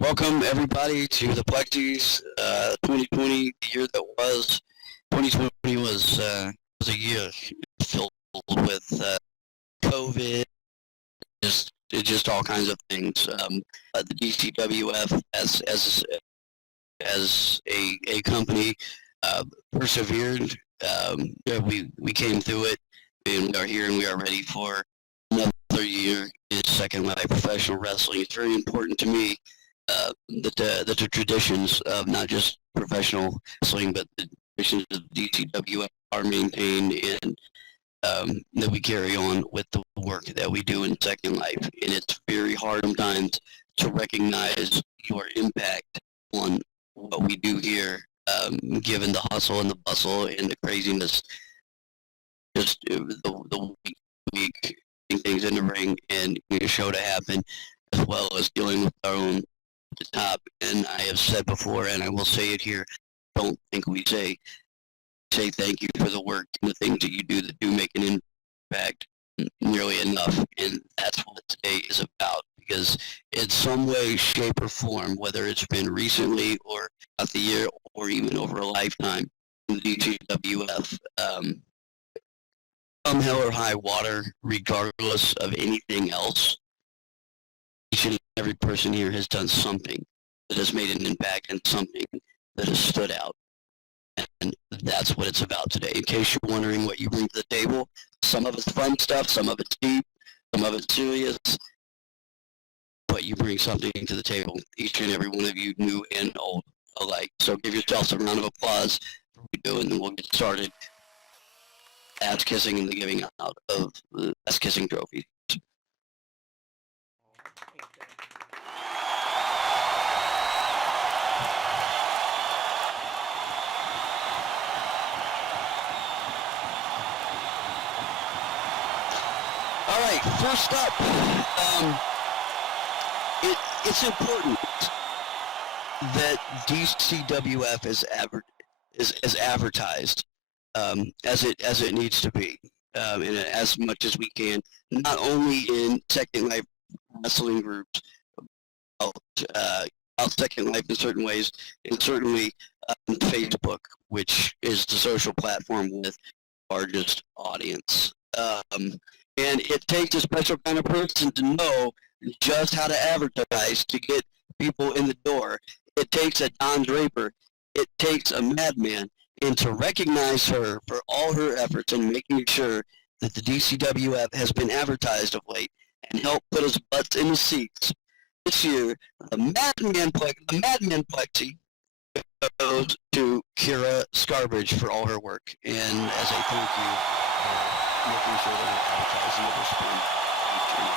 Welcome everybody to the Plexi 2020, the year that was. 2020 was a year filled with COVID, just all kinds of things. The DCWF as a company persevered. Yeah, we came through it, and we are here, and we are ready for another year in Second Life Professional Wrestling. It's very important to me that the traditions of not just professional wrestling, but the traditions of DCWF are maintained, and that we carry on with the work that we do in Second Life. And it's very hard sometimes to recognize your impact on what we do here, given the hustle and the bustle and the craziness, just the week things in the ring and a show to happen, as well as dealing with our own at the top. And I have said before, and I will say it here, don't think we say thank you for the work and the things that you do that do make an impact nearly enough. And that's what today is about, because in some way, shape, or form, whether it's been recently or throughout the year or even over a lifetime, in the DCWF, come hell or high water, regardless of anything else, each and every person here has done something that has made an impact and something that has stood out. And that's what it's about today. In case you're wondering what you bring to the table, some of it's fun stuff, some of it's deep, some of it's serious, but you bring something to the table, each and every one of you, new and old alike. So give yourselves a round of applause for what we do, and then we'll get started. Ass kissing and the giving out of the ass kissing trophies. All right, first up, it's important that DCWF is advertised as it needs to be, and as much as we can, not only in Second Life wrestling groups, out Second Life in certain ways, and certainly on Facebook, which is the social platform with the largest audience. And it takes a special kind of person to know just how to advertise to get people in the door. It takes a Don Draper. It takes a madman. And to recognize her for all her efforts in making sure that the DCWF has been advertised of late and help put us butts in the seats. This year, the Madman Plexi goes to Kira Scarbridge for all her work. And as a thank you for making sure that we're advertising it this spring each year.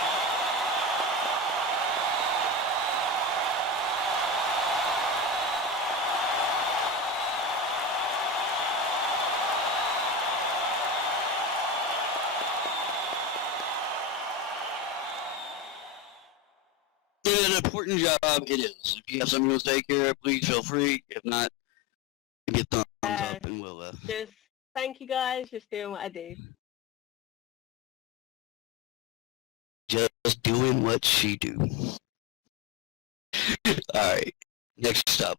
An important job it is. If you have something to take care of, please feel free. If not, get thumbs up and we'll just thank you guys, just doing what I do. Just doing what she do. Alright, next up.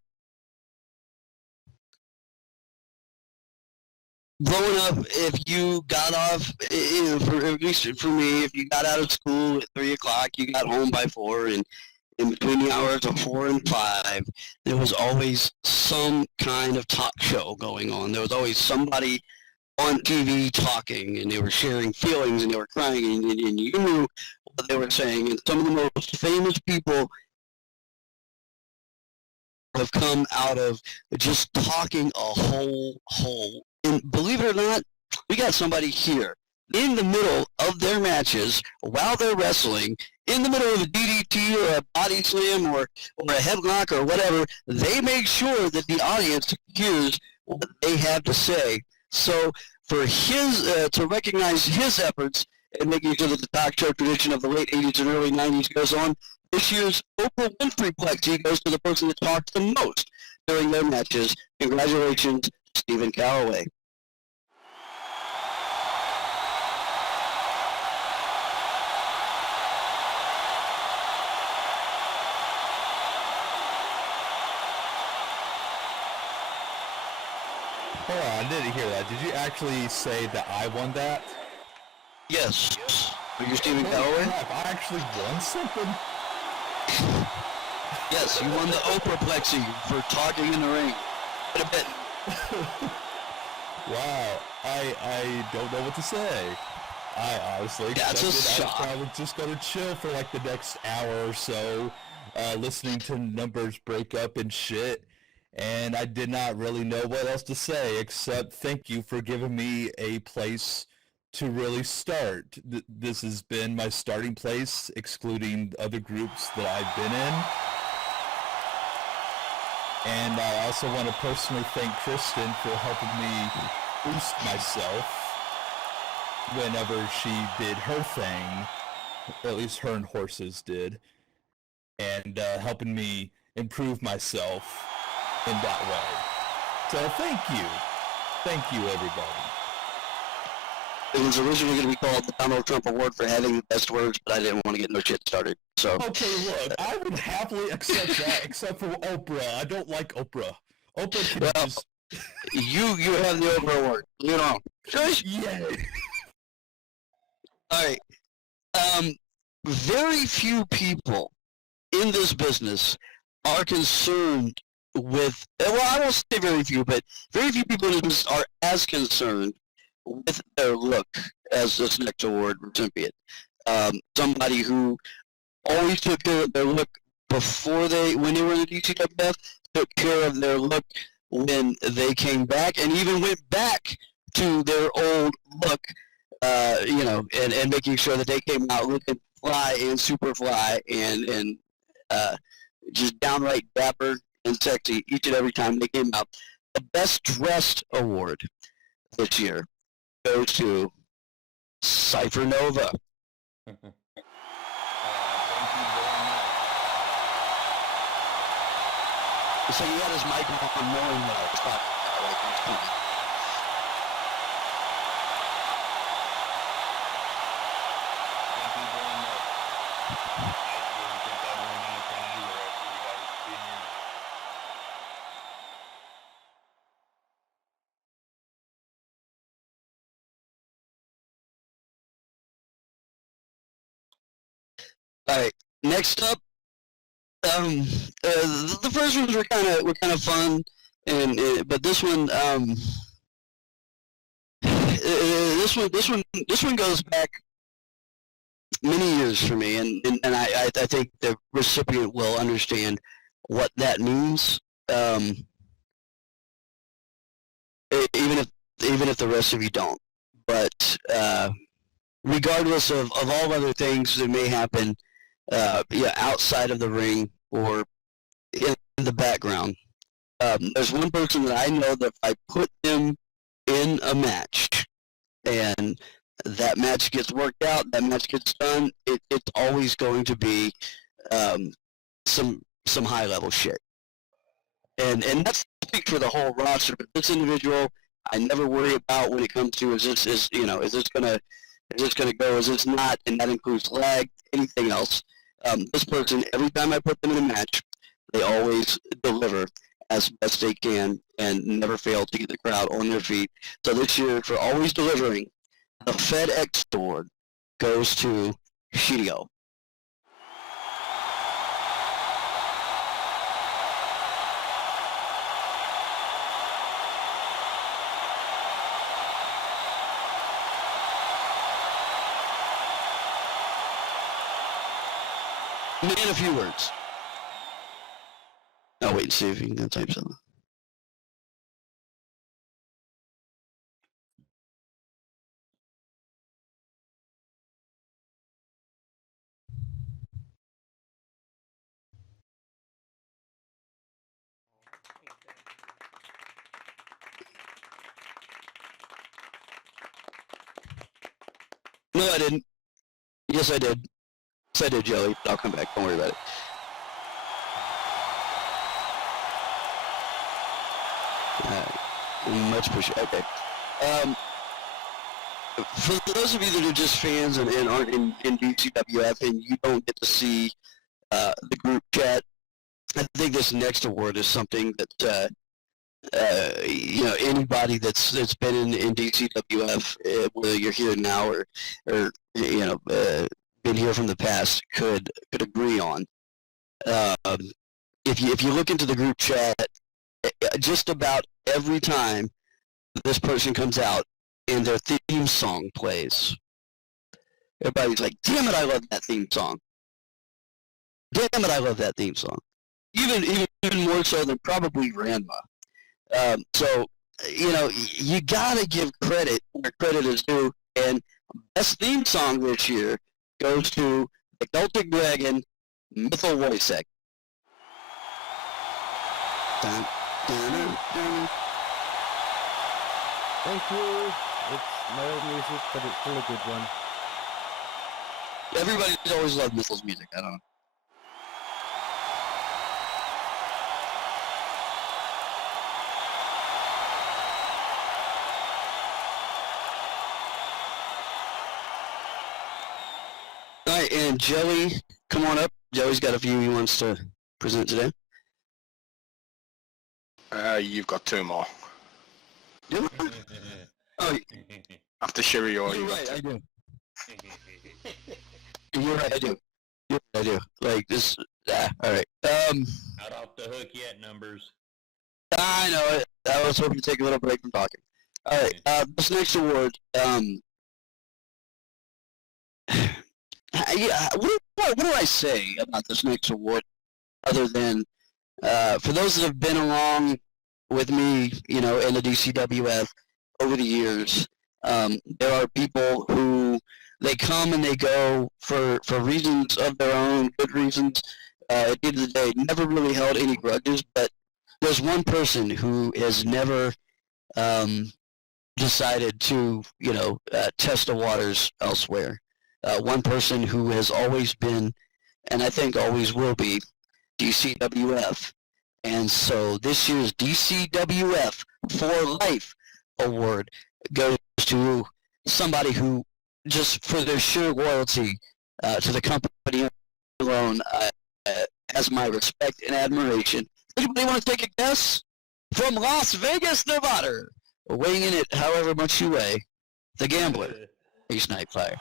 Growing up, if you got off, at least for me, if you got out of school at 3 o'clock, you got home by 4, and in between the hours of 4 and 5, there was always some kind of talk show going on. There was always somebody on TV talking, and they were sharing feelings, and they were crying, and you knew what they were saying. And some of the most famous people have come out of just talking a whole. And believe it or not, we got somebody here in the middle of their matches while they're wrestling, in the middle of a DDT or a body slam or a headlock or whatever. They make sure that the audience hears what they have to say. So for his to recognize his efforts in making sure that the talk show tradition of the late 80s and early 90s goes on, this year's Oprah Winfrey Plexi goes to the person that talks the most during their matches. Congratulations, Stephen Calloway. Hold on, I didn't hear that. Did you actually say that I won that? Yes. Are you Stephen Holy Galloway? crap, I actually won something? Yes, you won the Oprah Plexi for talking in the ring. Quite a bit. Wow, I don't know what to say. I honestly That's a expected I was shock. probably just gonna chill for like the next hour or so, listening to numbers break up and shit. And I did not really know what else to say except thank you for giving me a place to really start. This has been my starting place, excluding other groups that I've been in. And I also want to personally thank Kristen for helping me boost myself whenever she did her thing, or at least her and horses did, and helping me improve myself in that way. So thank you everybody. It was originally going to be called the Donald Trump Award for having the best words, but I didn't want to get no shit started. So Okay, look, I would happily accept that, except for Oprah. I don't like Oprah. Oprah can well, just you have the Oprah Award. You know. Shush. yay. All right. Very few people in this business are concerned with. Well, I won't say very few, but very few people in this business are as concerned with their look as this next award recipient. Somebody who always took care of their look when they were in the DCWF, took care of their look when they came back, and even went back to their old look, and making sure that they came out looking fly and super fly and just downright dapper and sexy each and every time they came out. The Best Dressed Award this year goes to Cypher Nova. Thank you very much. So he had his microphone knowing what I was talking about. Like, it's cool. Thank you very much. I didn't think I'd win anything either after you guys being here. All right. Next up, the first ones were kind of fun, but this one, this one goes back many years for me, and I think the recipient will understand what that means. Even if the rest of you don't, but regardless of all other things that may happen, outside of the ring or in the background, there's one person that I know that if I put them in a match and that match gets worked out, that match gets done, it's always going to be some high level shit. And that's speak for the whole roster, but this individual I never worry about when it comes to is this gonna go, is this not, and that includes lag, anything else. This person, every time I put them in a match, they always deliver as best they can and never fail to get the crowd on their feet. So this year, for always delivering, the FedEx Award goes to Shidio. In a few words. I'll wait and see if you can type something. No, I didn't. Yes, I did. Yes, I did, Jelly. I'll come back. Don't worry about it. Much appreciated. Okay. For those of you that are just fans and aren't in DCWF and you don't get to see the group chat, I think this next award is something that anybody that's been in DCWF, whether you're here now or been here from the past, could agree on. Um, if you look into the group chat, just about every time this person comes out and their theme song plays, everybody's like, "Damn it, I love that theme song! Damn it, I love that theme song!" Even more so than probably Grandma. So, you gotta give credit where credit is due, and best theme song this year goes to the Celtic Dragon, Mythal Wojciech. Dun, dun, dun, dun. Thank you. It's my old music, but it's still a good one. Everybody's always loved Mythal's music. I don't know. All right, and Joey, come on up. Joey's got a few he wants to present today. You've got two more. Do I? Oh, After Shirio, you're right, I do. You're right, I do. You're right, I do. Like this. All right. Not off the hook yet, numbers. I know it. I was hoping to take a little break from talking. All right. This next award. What do I say about this next award, other than for those that have been along with me, in the DCWF over the years, there are people who they come and they go for reasons of their own, good reasons. At the end of the day, never really held any grudges, but there's one person who has never decided to, test the waters elsewhere. One person who has always been, and I think always will be, DCWF. And so this year's DCWF for Life award goes to somebody who, just for their sheer loyalty to the company alone, has my respect and admiration. Anybody want to take a guess? From Las Vegas, Nevada, weighing in at however much you weigh, the gambler, Ace Nightfire.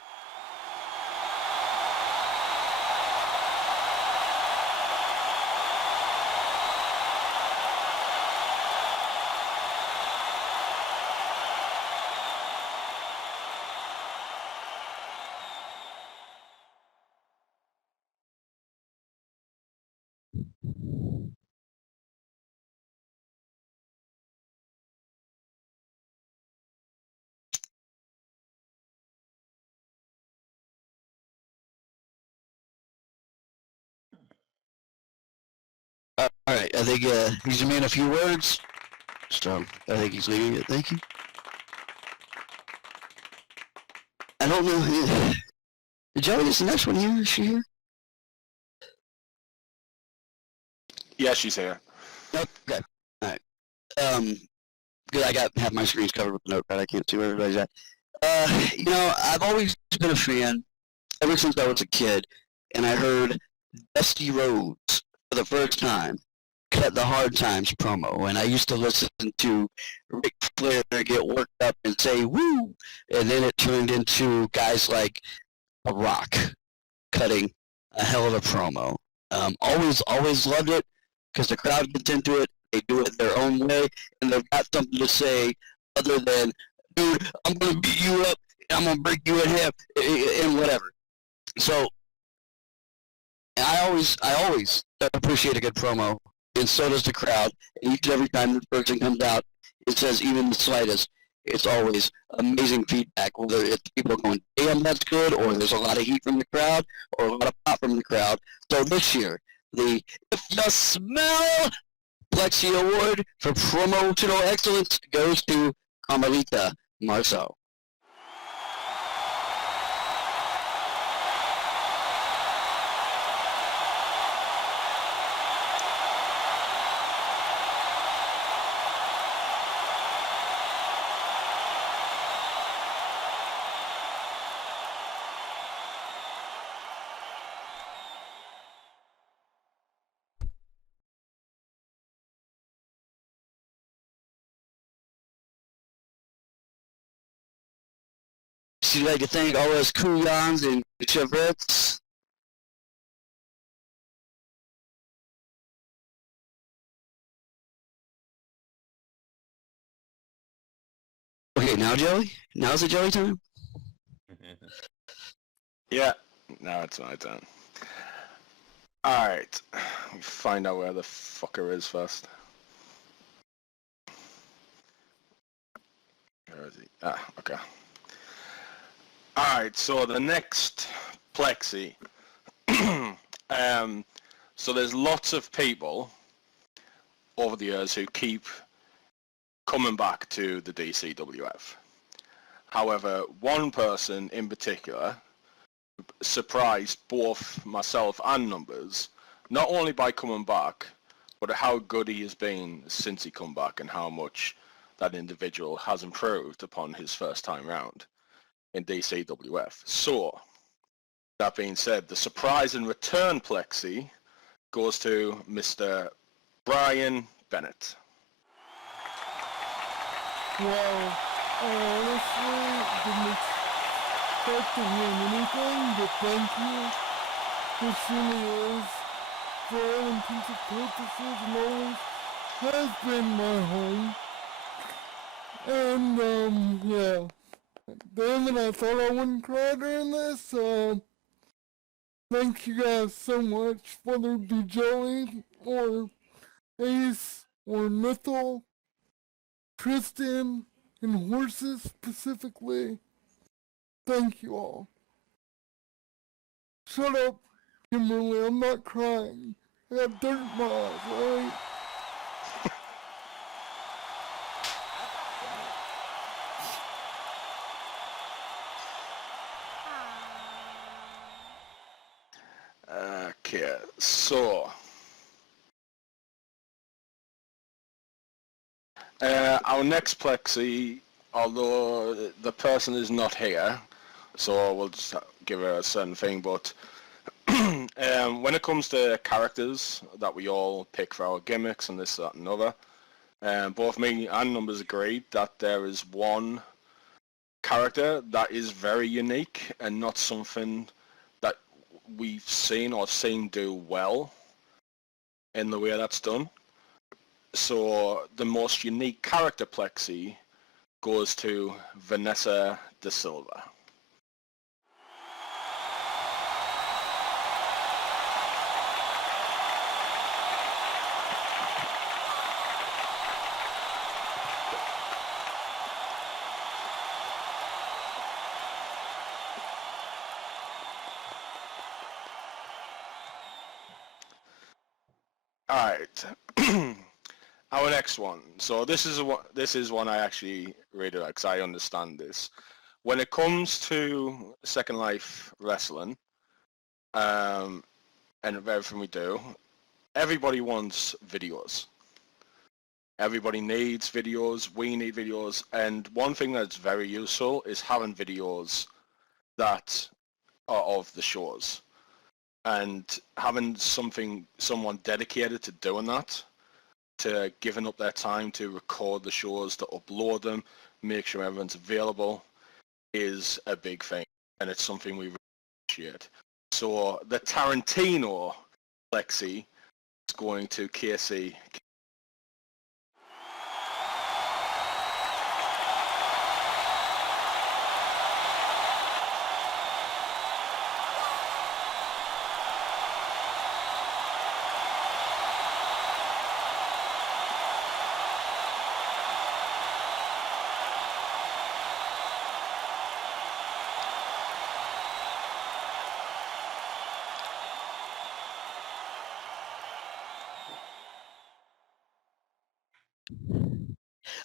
All right, I think he's a man of few words, so I think he's leaving it. Thank you. I don't know. Did Joey is the next one here? Is she here? Yeah, she's here. Okay. All right. Good. I got half my screens covered with the notepad. I can't see where everybody's at. I've always been a fan ever since I was a kid, and I heard Dusty Rhodes for the first time cut the Hard Times promo, and I used to listen to Ric Flair get worked up and say "woo," and then it turned into guys like The Rock cutting a hell of a promo. Always loved it because the crowd gets into it. They do it their own way, and they've got something to say other than, "Dude, I'm gonna beat you up, and I'm gonna break you in half," and whatever. So I always appreciate a good promo, and so does the crowd. And each and every time this person comes out, it says even the slightest. It's always amazing feedback, whether it's people going, "Damn, that's good," or there's a lot of heat from the crowd, or a lot of pop from the crowd. So this year, the If You Smell Plexi Award for Promotional Excellence goes to Carmelita Marceau. She'd like to thank all us Kuyans and Chevrettes. Okay, now Joey? Now's the Joey time? Yeah, now it's my turn. Alright, let me find out where the fucker is first. Where is he? Ah, okay. Alright, so the next Plexi. So there's lots of people over the years who keep coming back to the DCWF. However, one person in particular surprised both myself and Numbers, not only by coming back, but how good he has been since he come back and how much that individual has improved upon his first time round in DCWF. So, that being said, the surprise and return Plexi goes to Mr. Brian Bennett. Well, I honestly didn't expect to win anything, but thank you. This really is, for all intents and purposes, and always has been my home. And, yeah. Damn it, I thought I wouldn't cry during this, thank you guys so much, whether it be Joey, or Ace, or Mythal, Tristan, and Horses specifically. Thank you all. Shut up, Kimberly, I'm not crying. I got dirt in my eyes, alright? Okay, so our next Plexi, although the person is not here, so we'll just give her a certain thing, but when it comes to characters that we all pick for our gimmicks and this, that, and other, both me and Numbers agreed that there is one character that is very unique and not something that we've seen or seen do well in the way that's done. So the most unique character Plexi goes to Vanessa Da Silva. All right. Our next one. So this is one I actually really like, because I understand this. When it comes to Second Life wrestling, and everything we do, everybody wants videos. Everybody needs videos. We need videos, and one thing that's very useful is having videos that are of the shows, and having someone dedicated to doing that, to giving up their time to record the shows, to upload them, make sure everyone's available, is a big thing, and it's something we really appreciate. So the Tarantino Plexi is going to Casey.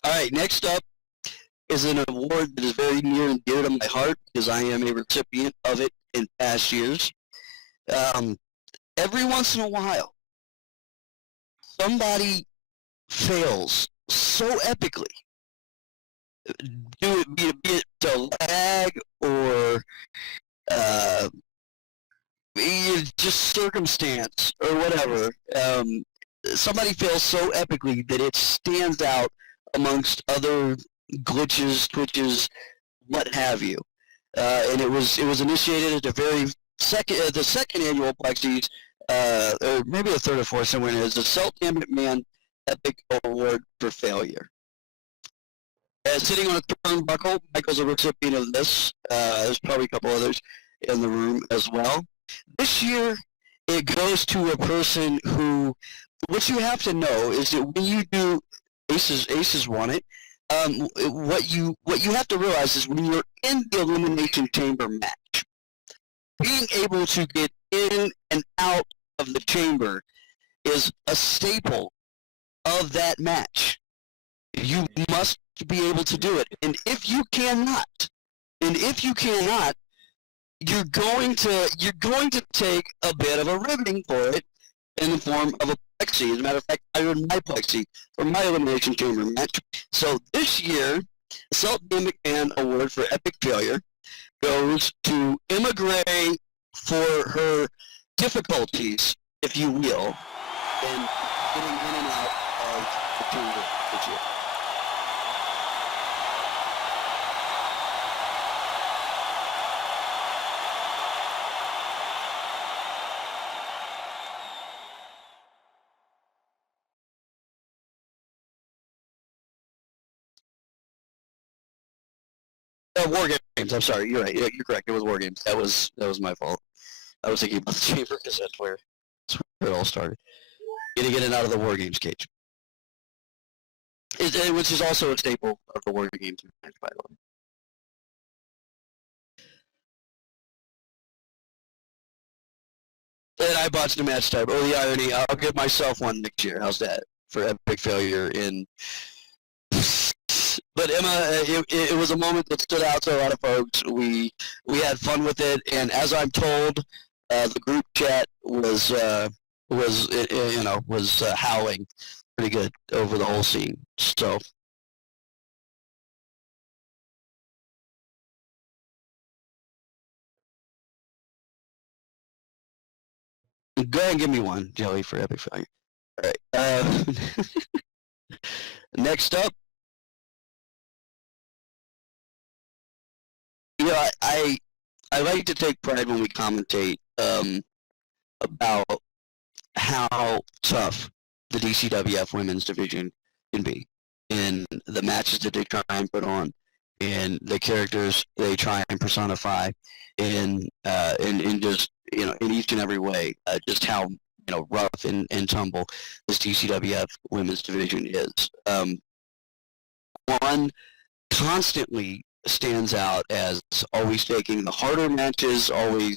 All right, next up is an award that is very near and dear to my heart because I am a recipient of it in past years. Every once in a while, somebody fails so epically. Be it to lag or just circumstance or whatever. Somebody fails so epically that it stands out amongst other glitches, twitches, what have you. and it was initiated at the second annual Plexi's, or maybe the third or fourth somewhere. It was the Salt Damn McMahon Epic Award for Failure. Sitting on a turnbuckle, Michael's a recipient of this. There's probably a couple others in the room as well. This year, it goes to a person who, what you have to know is that when you do, Aces won it, what you have to realize is when you're in the Elimination Chamber match, being able to get in and out of the chamber is a staple of that match. You must be able to do it. And if you cannot, you're going to take a bit of a ribbing for it in the form of a Plexi. As a matter of fact, I earned my Plexi for my Elimination Chamber match. So this year, the Salt Damn McMahon Award for Epic Failure goes to Emma Gray for her difficulties, if you will, in getting in and out of the chamber this year. War Games. I'm sorry. You're right. You're correct. It was War Games. That was my fault. I was thinking about the chamber because that's where it all started. Getting in and out of the War Games cage, which is also a staple of the War Games match, by the way. And I botched the match type. Oh, the irony. I'll give myself one next year. How's that for Epic Failure in? But Emma, it was a moment that stood out to a lot of folks. We had fun with it, and as I'm told, the group chat was howling pretty good over the whole scene. So. Go ahead and give me one, Joey, for Epic Failure. All right. Next up. You know, I like to take pride when we commentate about how tough the DCWF women's division can be, in the matches that they try and put on, and the characters they try and personify, in just, you know, in each and every way, just how, you know, rough and tumble this DCWF women's division is. One constantly stands out as always taking the harder matches, always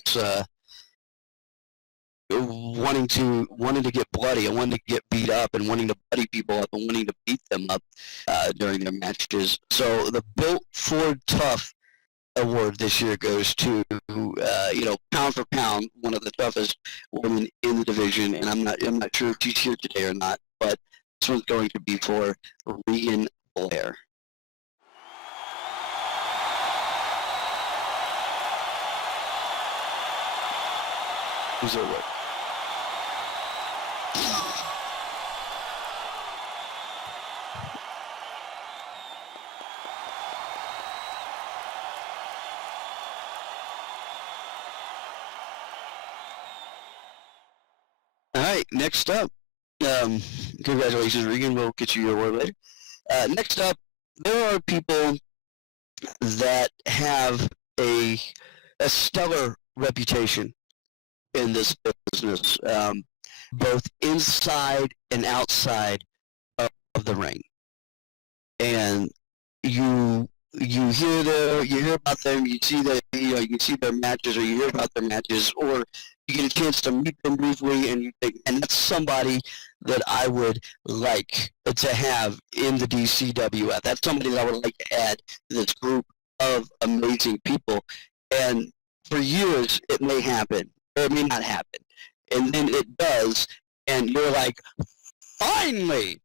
wanting to get bloody and wanting to get beat up and wanting to buddy people up and wanting to beat them up during their matches. So the Built Ford Tough award this year goes to you know, pound for pound, one of the toughest women in the division, and I'm not sure if she's here today or not, but this one's going to be for Regan Blair. Who's it with? All right, next up, congratulations, Regan. We'll get you your award later. Next up, there are people that have a stellar reputation in this business, both inside and outside of the ring. And you hear about them, you see that, you know, you can see their matches, or you hear about their matches, or you get a chance to meet them briefly, and you think, and that's somebody that I would like to have in the DCWF. That's somebody that I would like to add to this group of amazing people. And for years, it may happen, or it may not happen. And then it does, and you're like, finally!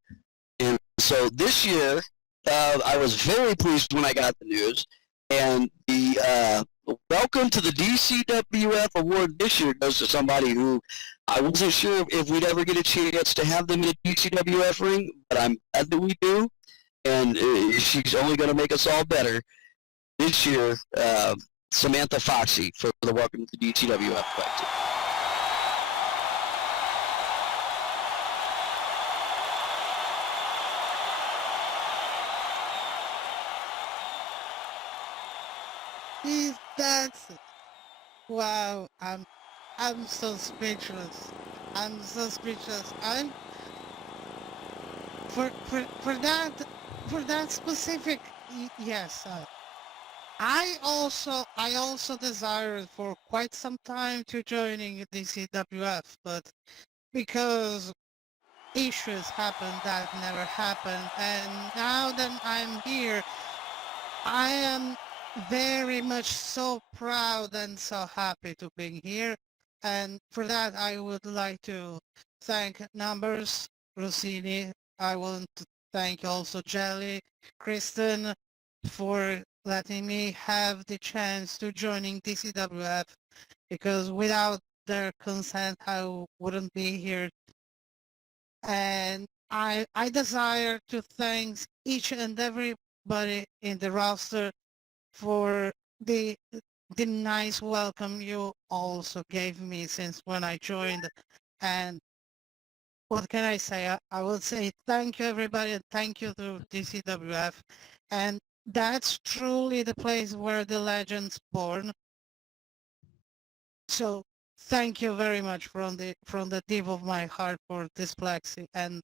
And so this year, I was very pleased when I got the news, and the welcome to the DCWF award this year goes to somebody who I wasn't sure if we'd ever get a chance to have them in a DCWF ring, but I'm glad that we do, and she's only going to make us all better. This year, Samantha Foxy for the welcome to DCWF Plexi. That's wow. I'm so speechless. I'm so speechless. I'm for that specific yes. I also desired for quite some time to joining DCWF, but because issues happened that never happened, and now that I'm here, I am very much so proud and so happy to be here. And for that, I would like to thank Numbers, Rossini. I want to thank also Jelly, Kristen, for letting me have the chance to joining DCWF, because without their consent, I wouldn't be here. And I desire to thank each and everybody in the roster for the the nice welcome you also gave me since when I joined. And what can I say? I will say thank you everybody, and thank you to DCWF. And that's truly the place where the legends born. So thank you very much from the deep of my heart for this Plexi. And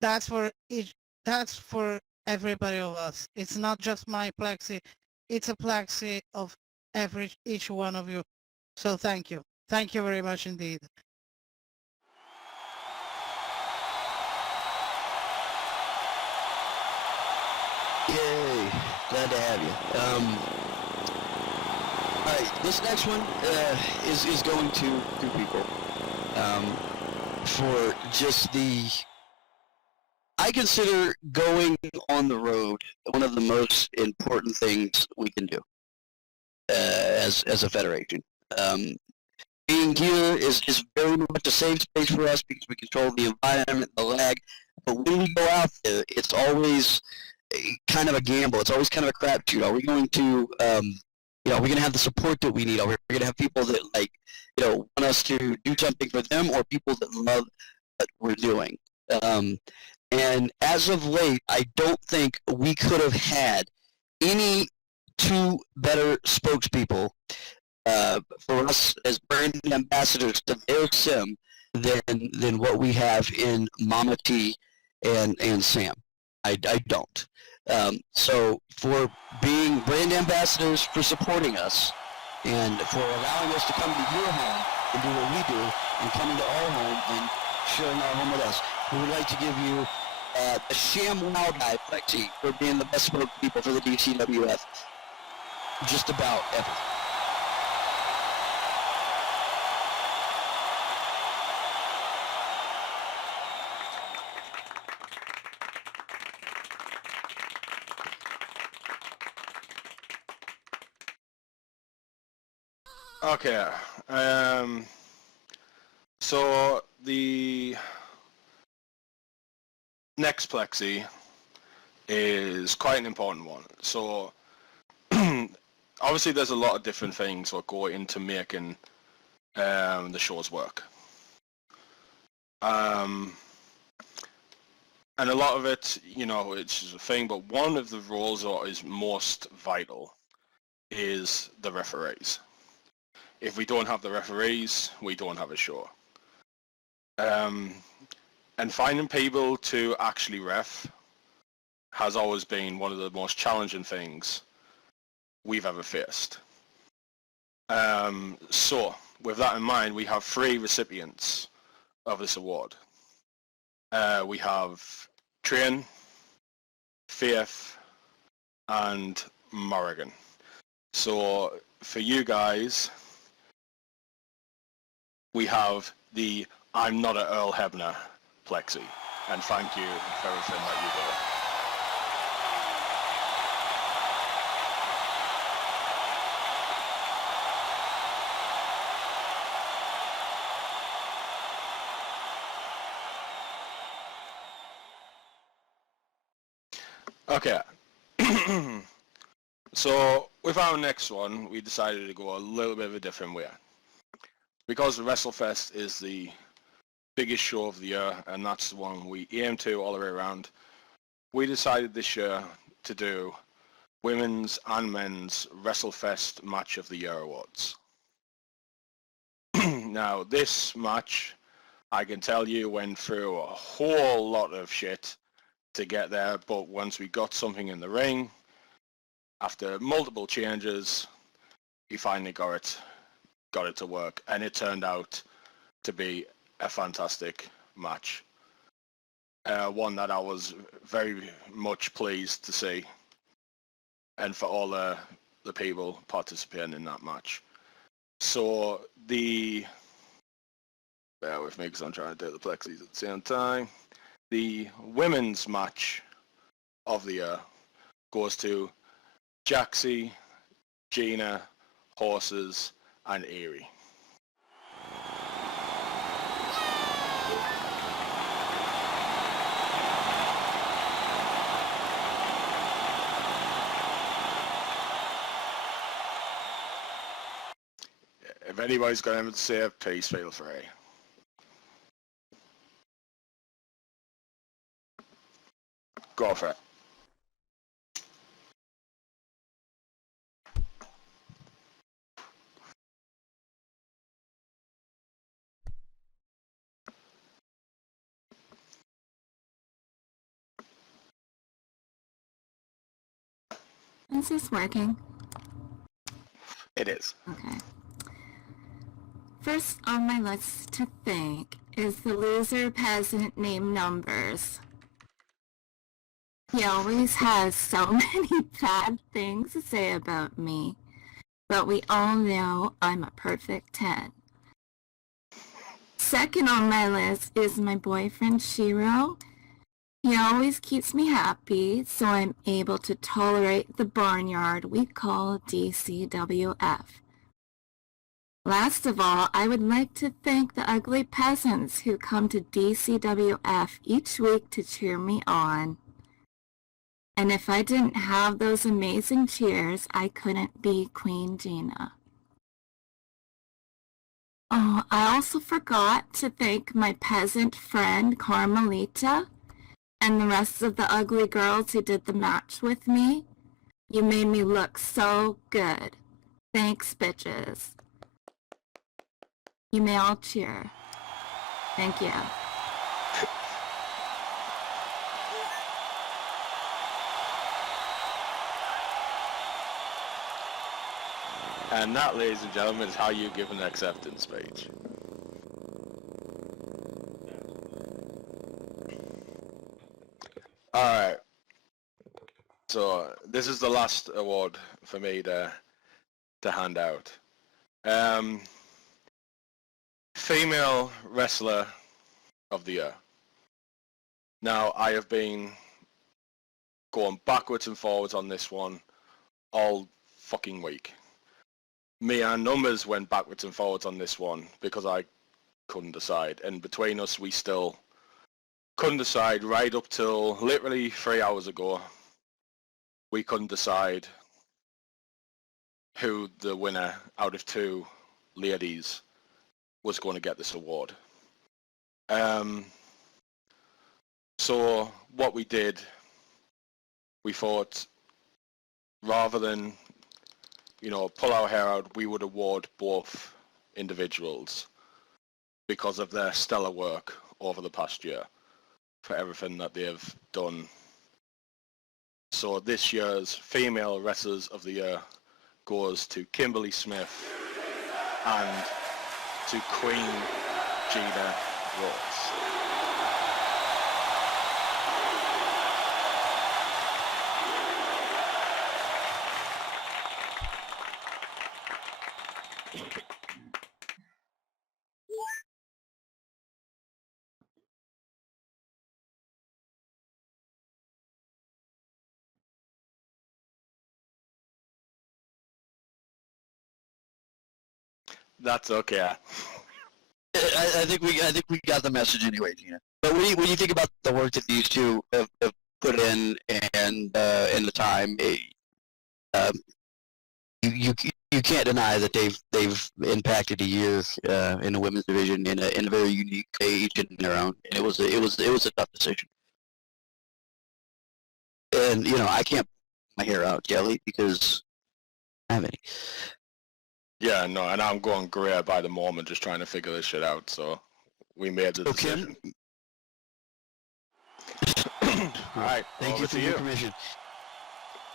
that's for each, that's for everybody of us. It's not just my Plexi, it's a Plexi of each one of you. So thank you very much indeed. Yay! Glad to have you. All right, this next one is going to two people for just the. I consider going on the road one of the most important things we can do as a federation. Being here is very much a safe space for us because we control the environment, the lag. But when we go out there, it's always kind of a gamble. It's always kind of a crapshoot. Are we going to, are we going to have the support that we need? Are we going to have people that want us to do something for them, or people that love what we're doing? And as of late, I don't think we could have had any two better spokespeople for us as brand ambassadors to their sim than what we have in Mama T and Sam. I don't. So for being brand ambassadors, for supporting us, and for allowing us to come to your home and do what we do, and coming to our home and sharing our home with us, we would like to give you the Sham Wow Guy, Plexi, for being the best spokespeople for the DCWF. Just about ever. Okay. So the next Plexi is quite an important one. So obviously there's a lot of different things that go into making the shows work. And a lot of it, it's just a thing, but one of the roles that is most vital is the referees. If we don't have the referees, we don't have a show. And finding people to actually ref has always been one of the most challenging things we've ever faced. So with that in mind, we have 3 recipients of this award. We have Train, Faith, and Morrigan. So for you guys, we have the I'm Not a Earl Hebner Plexi, and thank you for everything that you do. Okay. So with our next one, we decided to go a little bit of a different way. Because WrestleFest is the biggest show of the year, and that's the one we aim to all the way around, we decided this year to do Women's and Men's WrestleFest Match of the Year Awards. Now, this match, I can tell you, went through a whole lot of shit to get there, but once we got something in the ring, after multiple changes, we finally got it to work, and it turned out to be a fantastic match. One that I was very much pleased to see, and for all the people participating in that match. So bear with me because I'm trying to do the Plexis at the same time. The women's match of the year goes to Jaxie, Gina, Horses, and Eerie. If anybody's got anything to say, please feel free. Go for it. Is this working? It is. Okay. First on my list to thank is the loser peasant named Numbers. He always has so many bad things to say about me, but we all know I'm a perfect 10. Second on my list is my boyfriend Shiro. He always keeps me happy, so I'm able to tolerate the barnyard we call DCWF. Last of all, I would like to thank the ugly peasants who come to DCWF each week to cheer me on. And if I didn't have those amazing cheers, I couldn't be Queen Gina. Oh, I also forgot to thank my peasant friend Carmelita and the rest of the ugly girls who did the match with me. You made me look so good. Thanks, bitches. You may all cheer. Thank you. And that, ladies and gentlemen, is how you give an acceptance speech. Alright. So, this is the last award for me to hand out. Female Wrestler of the Year. Now, I have been going backwards and forwards on this one all fucking week. Me and Numbers went backwards and forwards on this one because I couldn't decide. And between us, we still couldn't decide right up till literally 3 hours ago. We couldn't decide who the winner out of two ladies was going to get this award. So what we did, we thought rather than, pull our hair out, we would award both individuals because of their stellar work over the past year for everything that they have done. So this year's Female Wrestlers of the Year goes to Kimberly Smith and to Queen Gina Rhodes. That's okay. I think we got the message anyway, Gina. But what do you think about the work that these two have put in and the time? you can't deny that they've impacted a year in the women's division in a very unique way, each in their own. And it was a tough decision. And I can't pull my hair out, Jelly, because I have any. Yeah, no, and I'm going gray by the moment, just trying to figure this shit out. So we made the decision. All right, Thank you for your permission.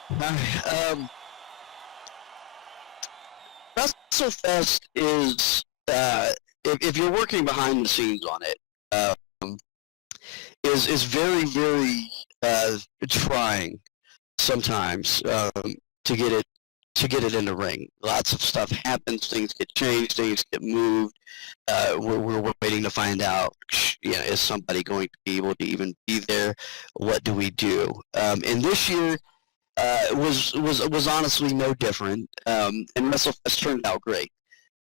All right, WrestleFest is, if you're working behind the scenes on it, is very, very trying sometimes to get it in the ring. Lots of stuff happens, things get changed, things get moved. We're waiting to find out, is somebody going to be able to even be there? What do we do? And this year was honestly no different. And WrestleFest turned out great.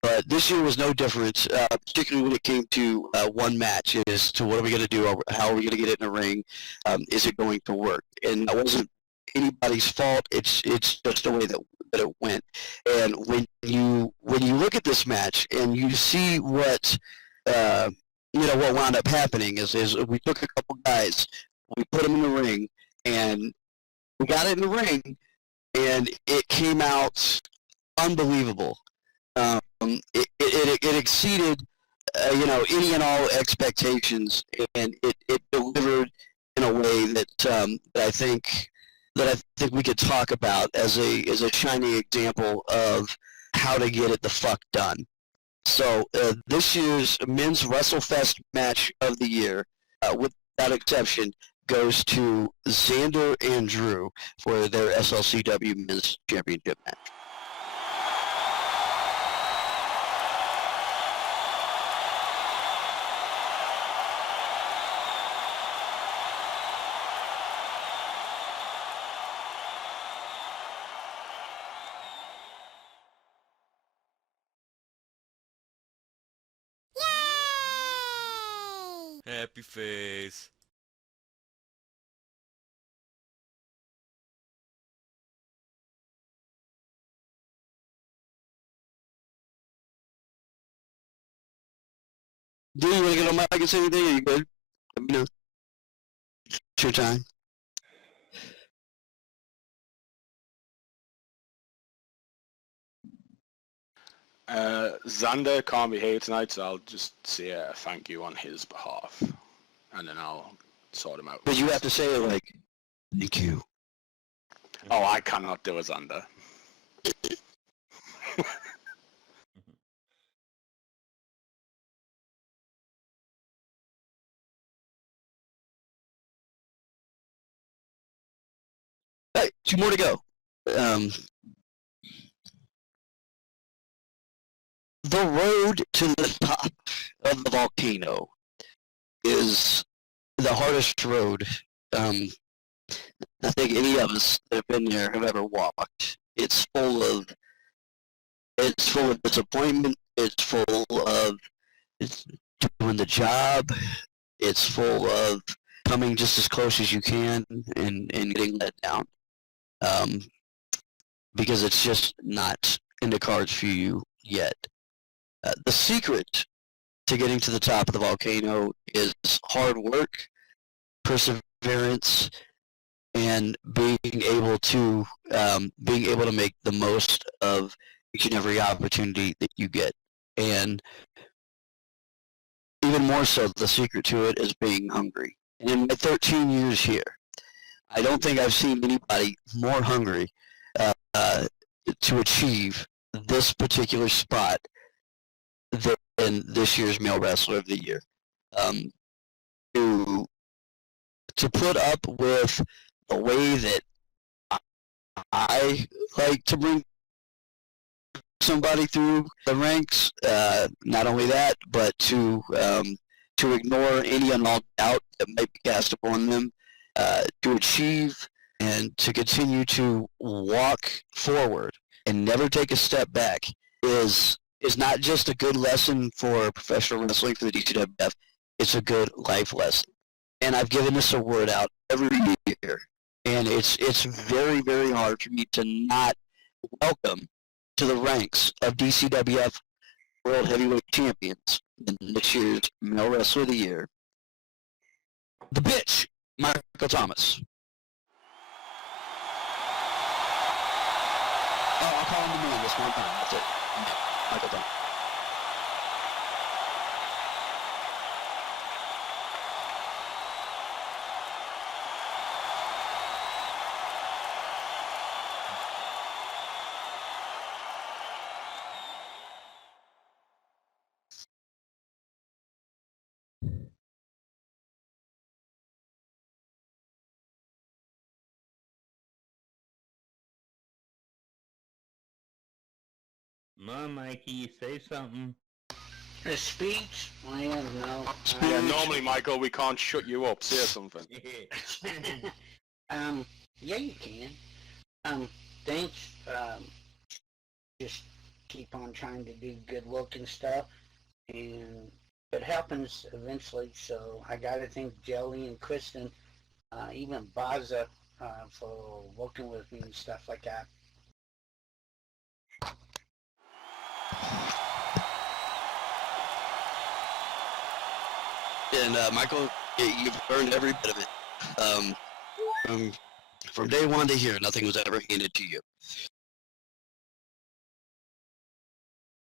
But this year was no different, particularly when it came to one match, as to what are we going to do, how are we going to get it in the ring, is it going to work? And that wasn't anybody's fault. It's just the way that it went. And when you look at this match and you see what what wound up happening is we took a couple guys, we put them in the ring, and we got it in the ring, and it came out unbelievable. It exceeded any and all expectations, and it delivered in a way that I think we could talk about as a shining example of how to get it the fuck done. So this year's men's WrestleFest match of the year, without exception, goes to Xander and Drew for their SLCW Men's Championship match. Happy face. Do you want to get on mic and say anything? Are you good? Let me know. It's your time. Xander can't be here tonight, so I'll just say a thank you on his behalf, and then I'll sort him out. But you have to say it like, thank you. Oh, I cannot do a Xander. Hey, 2 more to go. The road to the top of the volcano is the hardest road I think any of us that have been there have ever walked. It's full of disappointment. It's full of doing the job. It's full of coming just as close as you can and getting let down. Because it's just not in the cards for you yet. The secret to getting to the top of the volcano is hard work, perseverance, and being able to make the most of each and every opportunity that you get. And even more so, the secret to it is being hungry. And in my 13 years here, I don't think I've seen anybody more hungry to achieve this particular spot than this year's Male Wrestler of the Year. To put up with the way that I like to bring somebody through the ranks, not only that, but to ignore any and all doubt that might be cast upon them, to achieve and to continue to walk forward and never take a step back is not just a good lesson for professional wrestling for the DCWF, it's a good life lesson. And I've given this award out every year, and it's very, very hard for me to not welcome to the ranks of DCWF World Heavyweight Champions in this year's Male Wrestler of the Year, the bitch, Michael Thomas. Oh, I'll call him the man this one time. That's it. Michael Thomas. Come on, Mikey, say something. A speech? Well, no. Yeah, normally, Michael, we can't shut you up. Say something. Yeah, you can. Thanks. Just keep on trying to do good work and stuff, and it happens eventually. So I gotta thank Jelly and Kristen, even Baza, for working with me and stuff like that. And Michael, you've earned every bit of it. From day one to here, nothing was ever handed to you.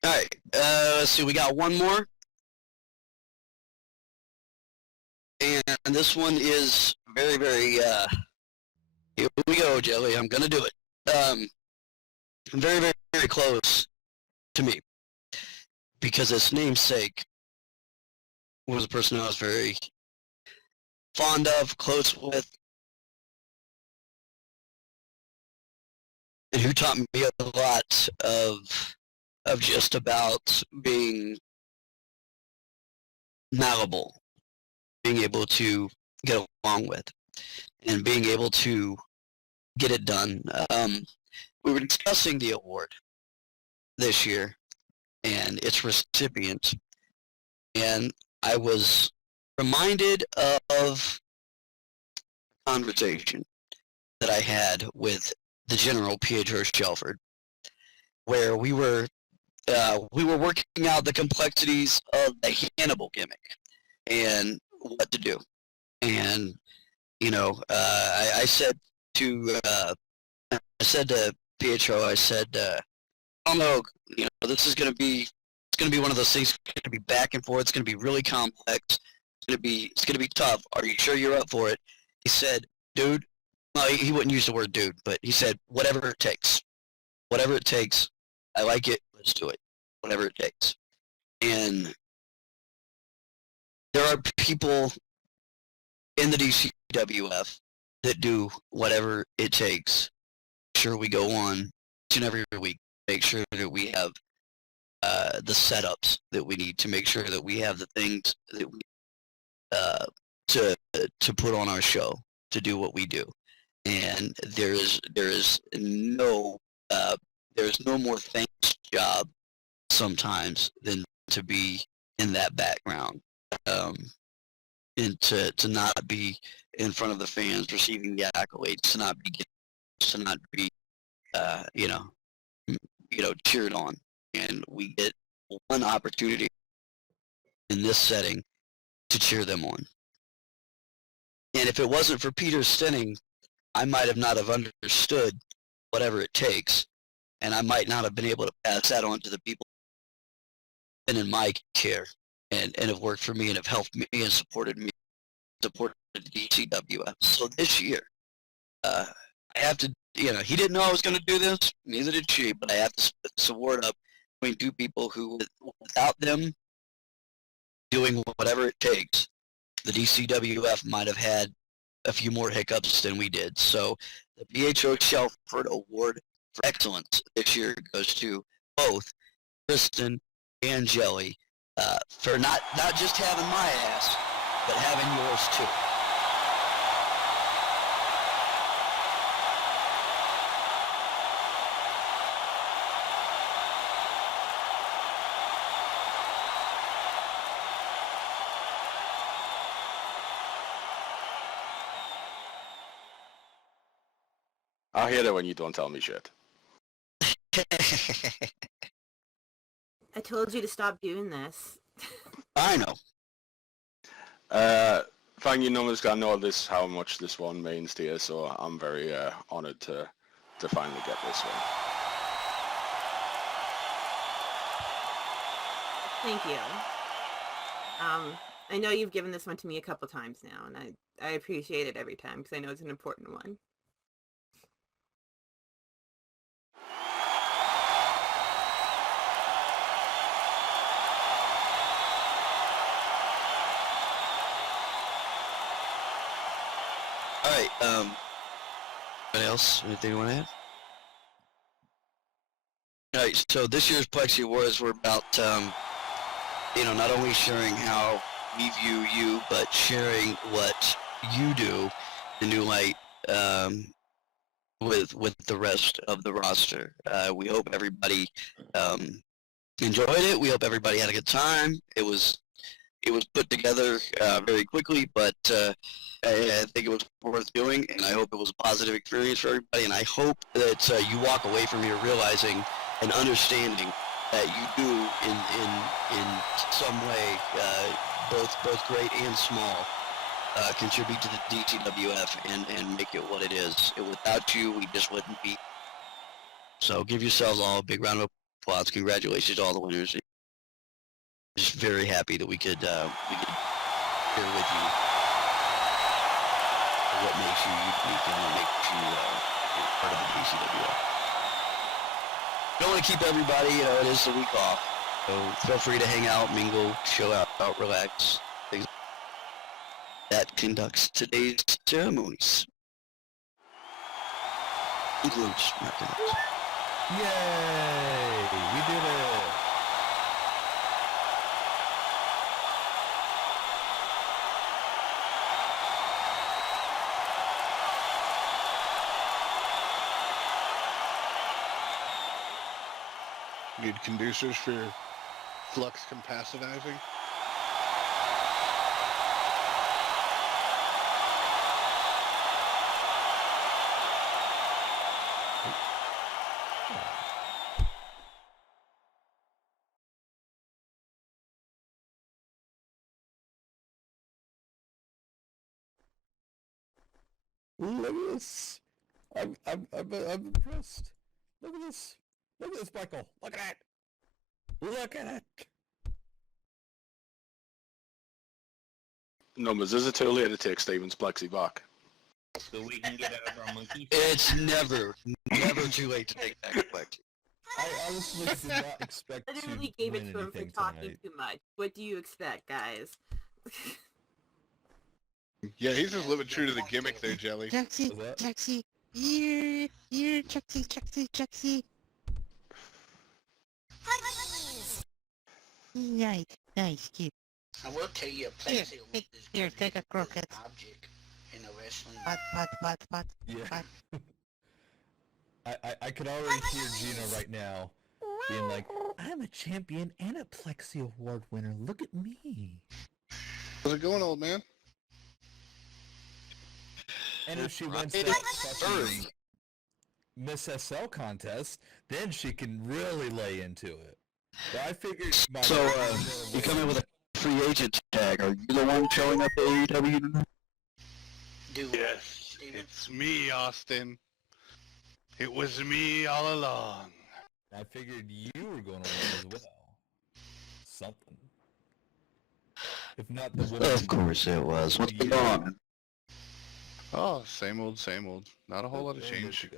All right, let's see. We got one more, and this one is very, very. Here we go, Jelly. I'm gonna do it. Very, very, very close to me because its namesake was a person I was very fond of, close with, and who taught me a lot of just about being malleable, being able to get along with, and being able to get it done. We were discussing the award this year and its recipient, and I was reminded of a conversation that I had with the General Pietro Shelford, where we were working out the complexities of the Hannibal gimmick and what to do. And I said to Pietro, I said, I don't know, this is gonna be one of those things. It's gonna be back and forth. It's gonna be really complex. It's gonna be tough. Are you sure you're up for it? He said, dude. Well, he wouldn't use the word dude, but he said, whatever it takes. Whatever it takes. I like it. Let's do it. Whatever it takes. And there are people in the DCWF that do whatever it takes. Sure, we go on each and every week. Make sure that we have the setups that we need to make sure that we have the things that we to put on our show, to do what we do. And there is no more thankless job sometimes than to be in that background, and to not be in front of the fans receiving the accolades, to not be cheered on. And we get one opportunity in this setting to cheer them on. And if it wasn't for Peter Stenning, I might not have understood whatever it takes, and I might not have been able to pass that on to the people who've been in my care and have worked for me and have helped me and supported the DCWF. So this year, I have to, he didn't know I was going to do this, neither did she, but I have to split this award up between two people who, without them doing whatever it takes, the DCWF might have had a few more hiccups than we did. So the Pietro Shelford Award for Excellence this year goes to both Kristen and Jelly for not just having my ass, but having yours too. I hate it when you don't tell me shit. I told you to stop doing this. I know. Thank you, numbers. I know this how much this one means to you, so I'm very honoured to finally get this one. Thank you. I know you've given this one to me a couple times now, and I appreciate it every time because I know it's an important one. All right. What else? Anything you want to add? All right. So this year's Plexi Awards were about, not only sharing how we view you, but sharing what you do in New Light with the rest of the roster. We hope everybody enjoyed it. We hope everybody had a good time. It was put together very quickly, but I think it was worth doing, and I hope it was a positive experience for everybody, and I hope that you walk away from here realizing and understanding that you do in some way, both great and small, contribute to the DCWF and make it what it is. Without you, we just wouldn't be. So give yourselves all a big round of applause. Congratulations to all the winners. Just very happy that we could share with you what makes you unique and what makes you part of the DCWF. Don't want to keep everybody, it is the week off. So feel free to hang out, mingle, chill out, relax. Things that conducts today's ceremonies. Includes, not conducts. Yay! We did it! Need conducers for flux capacitizing. Look at this! I'm impressed. Look at this! Look at this, Michael! Look at it! Look at it! Numbers, is it too late to take Steven's Plexi back? So we can get out of our monkey. It's never too late to take back Plexi. I honestly did not expect I to literally gave win it to him for anything talking tonight. too much. What do you expect, guys? Yeah, he's just living true to the gimmick there, Jelly. Jaxie, Jaxie. Nice, cute. I will tell you, a Plexi Here, is here, gonna take be a croquette. an object in a wrestling. Pot. Yeah. I could already hear Gina right now being like, I'm a champion and a Plexi Award winner. Look at me. How's it going, old man? And if she wins that fucking Miss SL contest, then she can really lay into it. But I figured You come in with a free agent tag. Are you the one showing up at AEW tonight? Yes, it's me, Austin. It was me all along. I figured you were going to win as well. Something. If not the woman. Of course it was. What's going on? Oh, same old. Not a whole lot of change.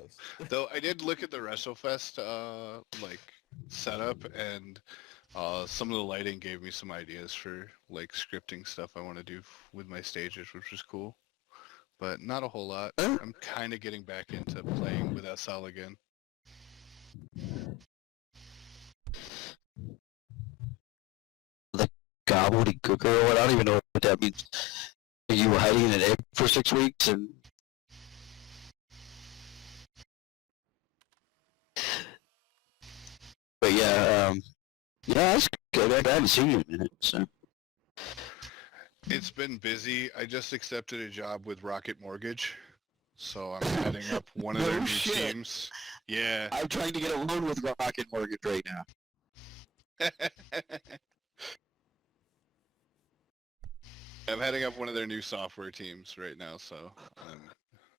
Though I did look at the WrestleFest setup, and some of the lighting gave me some ideas for scripting stuff I want to do with my stages, which was cool. But not a whole lot. I'm kind of getting back into playing with SL again. The gobbledygook or what? I don't even know what that means. You were hiding in an egg for 6 weeks and... But yeah, that's good. I haven't seen you in a minute, so... It's been busy. I just accepted a job with Rocket Mortgage. So I'm heading up one of No their new shit. teams. Yeah. I'm trying to get a loan with Rocket Mortgage right now. I'm heading up one of their new software teams right now, so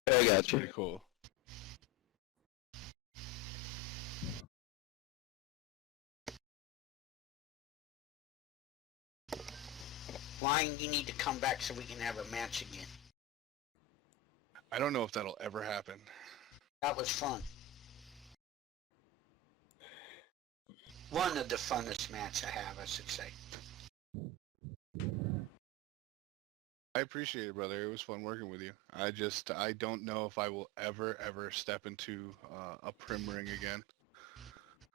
I it's got you. pretty cool. Lion, you need to come back so we can have a match again. I don't know if that'll ever happen. That was fun. One of the funnest matches I have, I should say. I appreciate it, brother. It was fun working with you. I don't know if I will ever step into a prim ring again.